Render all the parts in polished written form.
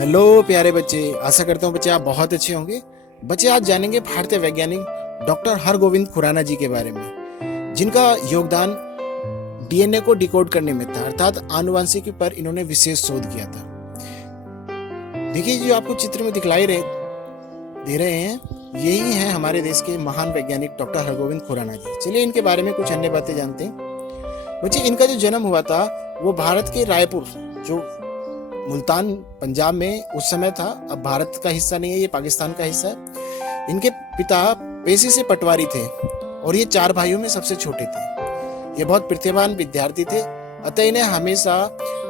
Hello प्यारे बच्चे, आशा करता हूँ बच्चे आप बहुत अच्छे होंगे। बच्चे आज जानेंगे भारतीय वैज्ञानिक डॉक्टर हरगोविंद खुराना जी के बारे में, जिनका योगदान डीएनए को डिकोड करने में था, अर्थात आनुवंशिकी पर इन्होंने विशेष शोध किया था। देखिए, जो आपको चित्र में दिखलाई दे रहे हैं, यही हैं हमारे देश के महान वैज्ञानिक डॉक्टर हरगोविंद खुराना जी। चलिए इनके बारे में कुछ अन्य बातें जानते हैं। बच्चे, इनका जो जन्म हुआ था वो भारत के रायपुर, जो मुल्तान पंजाब में उस समय था, अब भारत का हिस्सा नहीं है, ये पाकिस्तान का हिस्सा है। इनके पिता पेशे से पटवारी थे और ये 4 भाइयों में सबसे छोटे थे। ये बहुत प्रतिभावान विद्यार्थी थे, अतः इन्हें हमेशा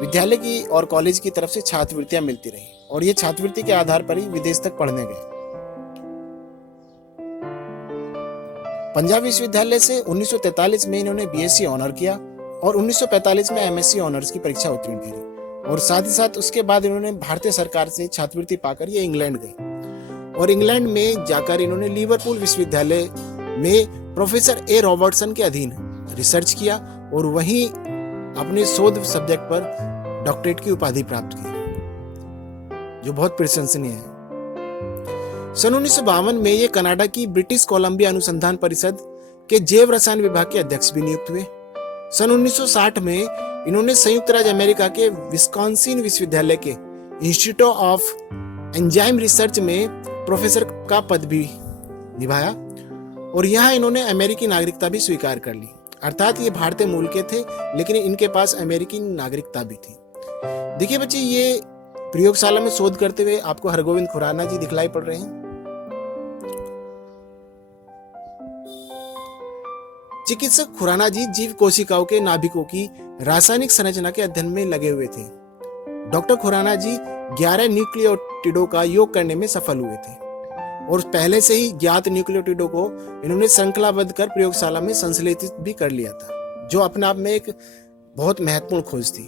विद्यालय की और कॉलेज की तरफ से छात्रवृत्तियां मिलती रही और ये छात्रवृत्ति के आधार पर ही विदेश तक पढ़ने गए। पंजाब विश्वविद्यालय से 1943 में इन्होंने बीएससी ऑनर किया और 1945 में एमएससी ऑनर्स की परीक्षा उत्तीर्ण करी और साथ ही साथ उसके बाद इन्होंने भारतीय सरकार से छात्रवृत्ति पाकर ये इंग्लैंड गए और इंग्लैंड में जाकर इन्होंने लिवरपूल विश्वविद्यालय में प्रोफेसर ए रॉबर्टसन के अधीन रिसर्च किया और वहीं अपने शोध सब्जेक्ट पर डॉक्टरेट की उपाधि प्राप्त की, जो बहुत प्रशंसनीय है। सन 1952 में ये कनाडा की ब्रिटिश कोलंबिया अनुसंधान परिषद के जैव रसायन विभाग के अध्यक्ष भी नियुक्त हुए। सन 1960 में इन्होंने संयुक्त राज्य अमेरिका के विस्कॉन्सिन विश्वविद्यालय के इंस्टीट्यूट ऑफ एंजाइम रिसर्च में प्रोफेसर का पद भी निभाया और यहाँ इन्होंने अमेरिकी नागरिकता भी स्वीकार कर ली, अर्थात ये भारतीय मूल के थे लेकिन इनके पास अमेरिकी नागरिकता भी थी। देखिए बच्चे, ये प्रयोगशाला में शोध करते हुए आपको हरगोविंद खुराना जी दिखलाई पड़ रहे हैं। चिकित्सक खुराना जी जीव कोशिकाओं के नाभिकों की रासायनिक संरचना के अध्ययन में लगे हुए थे। डॉक्टर खुराना जी 11 न्यूक्लियोटिडों का योग करने में सफल हुए थे और पहले से ही ज्ञात न्यूक्लियोटिडों को इन्होंने श्रृंखलाबद्ध कर प्रयोगशाला में संश्लेषित भी कर लिया था, जो अपने आप में एक बहुत महत्वपूर्ण खोज थी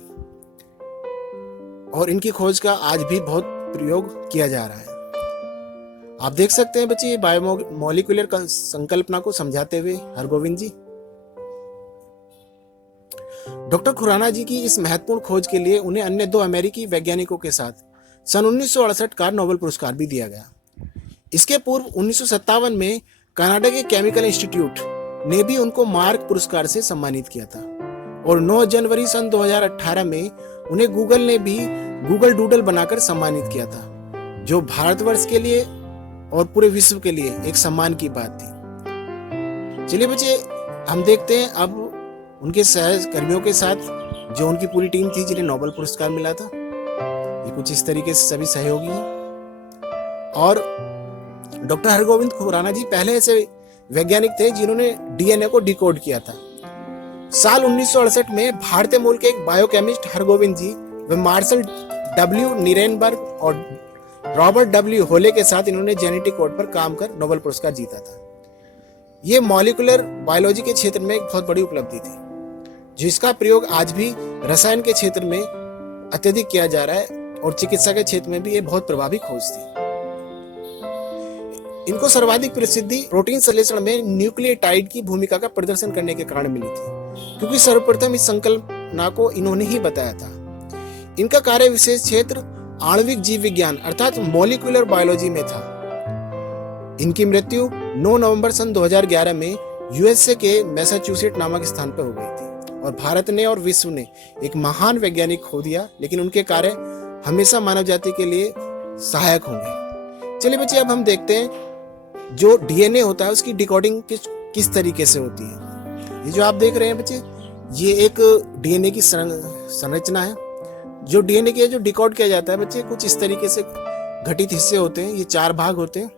और इनकी खोज का आज भी बहुत प्रयोग किया जा रहा है। आप देख सकते हैं बच्चे, ये बायोमोलिकुलर संकल्पना को समझाते हुए हरगोविंद जी। डॉक्टर खुराना जी की इस महत्वपूर्ण खोज के लिए उन्हें अन्य 2 अमेरिकी वैज्ञानिकों के साथ सन 1968 का नोबेल पुरस्कार भी दिया गया। इसके पूर्व 1957 में कनाडा के केमिकल इंस्टीट्यूट ने भी उनको मार्क पुरस्कार से सम्मानित किया था और 9 जनवरी सन 2018 में उन्हें गूगल ने भी गूगल डूडल बनाकर सम्मानित किया था, जो भारतवर्ष के लिए और पूरे विश्व के लिए एक सम्मान की बात थी। चलिए बच्चे, हम देखते हैं अब उनके सहकर्मियों के साथ, जो उनकी पूरी टीम थी जिन्हें नोबेल पुरस्कार मिला था। ये कुछ इस तरीके से सभी सहयोगी हैं और डॉक्टर हरगोविंद खुराना जी पहले ऐसे वैज्ञानिक थे जिन्होंने डीएनए को डिकोड किया था। साल 1968 में भारतीय मूल के एक बायोकेमिस्ट हरगोविंद जी व मार्शल डब्ल्यू निरेनबर्ग और रॉबर्ट डब्ल्यू होले के साथ इन्होंने जेनेटिक कोड पर काम कर नोबेल पुरस्कार जीता था। ये मॉलिक्यूलर बायोलॉजी के क्षेत्र में एक बहुत बड़ी उपलब्धि थी, जिसका प्रयोग आज भी रसायन के क्षेत्र में अत्यधिक किया जा रहा है और चिकित्सा के क्षेत्र में भी ये बहुत प्रभावी खोज थी। इनको सर्वाधिक प्रसिद्धि प्रोटीन संश्लेषण में न्यूक्लियोटाइड की भूमिका का प्रदर्शन करने के कारण मिली थी, क्योंकि सर्वप्रथम इस संकल्पना को इन्होंने ही बताया था। इनका कार्य विशेष क्षेत्र आणविक जीव विज्ञान अर्थात मॉलिक्यूलर बायोलॉजी में था। इनकी मृत्यु 9 नवंबर सन 2011 में यूएसए के मैसाचुसेट्स नामक स्थान पर हो गई थी और भारत ने और विश्व ने एक महान वैज्ञानिक खो दिया, लेकिन उनके कार्य हमेशा मानव जाति के लिए सहायक होंगे। चलिए बच्चे, अब हम देखते हैं जो डीएनए होता है उसकी डिकोडिंग किस तरीके से होती है। ये जो आप देख रहे हैं बच्चे, ये एक डीएनए की संरचना है। जो डीएनए की जो डिकोड किया जाता है बच्चे, कुछ इस तरीके से घटित हिस्से होते हैं। ये 4 भाग होते हैं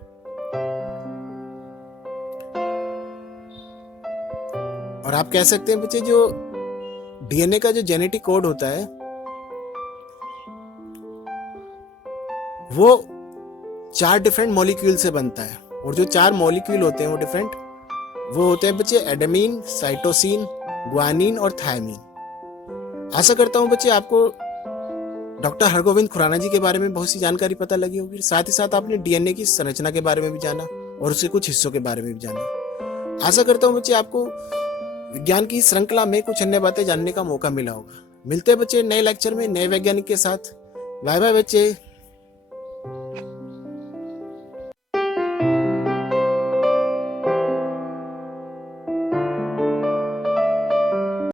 और आप कह सकते हैं बच्चे, जो डीएनए का जो जेनेटिक कोड होता है वो 4 डिफरेंट मॉलिक्यूल से बनता है और जो 4 मॉलिक्यूल होते हैं वो होते हैं बच्चे एडेनिन, साइटोसिन, ग्वानिन और थायमिन। आशा करता हूं बच्चे आपको डॉक्टर हरगोविंद खुराना जी के बारे में बहुत सी जानकारी पता लगी होगी। साथ ही साथ आपने डीएनए की संरचना के बारे में भी जाना और उसके कुछ हिस्सों के बारे में भी जाना। आशा करता हूं बच्चे आपको विज्ञान की श्रृंखला में कुछ अन्य बातें जानने का मौका मिला होगा। मिलते हैं बच्चे नए लेक्चर में नए वैज्ञानिक के साथ। बाय बाय बच्चे।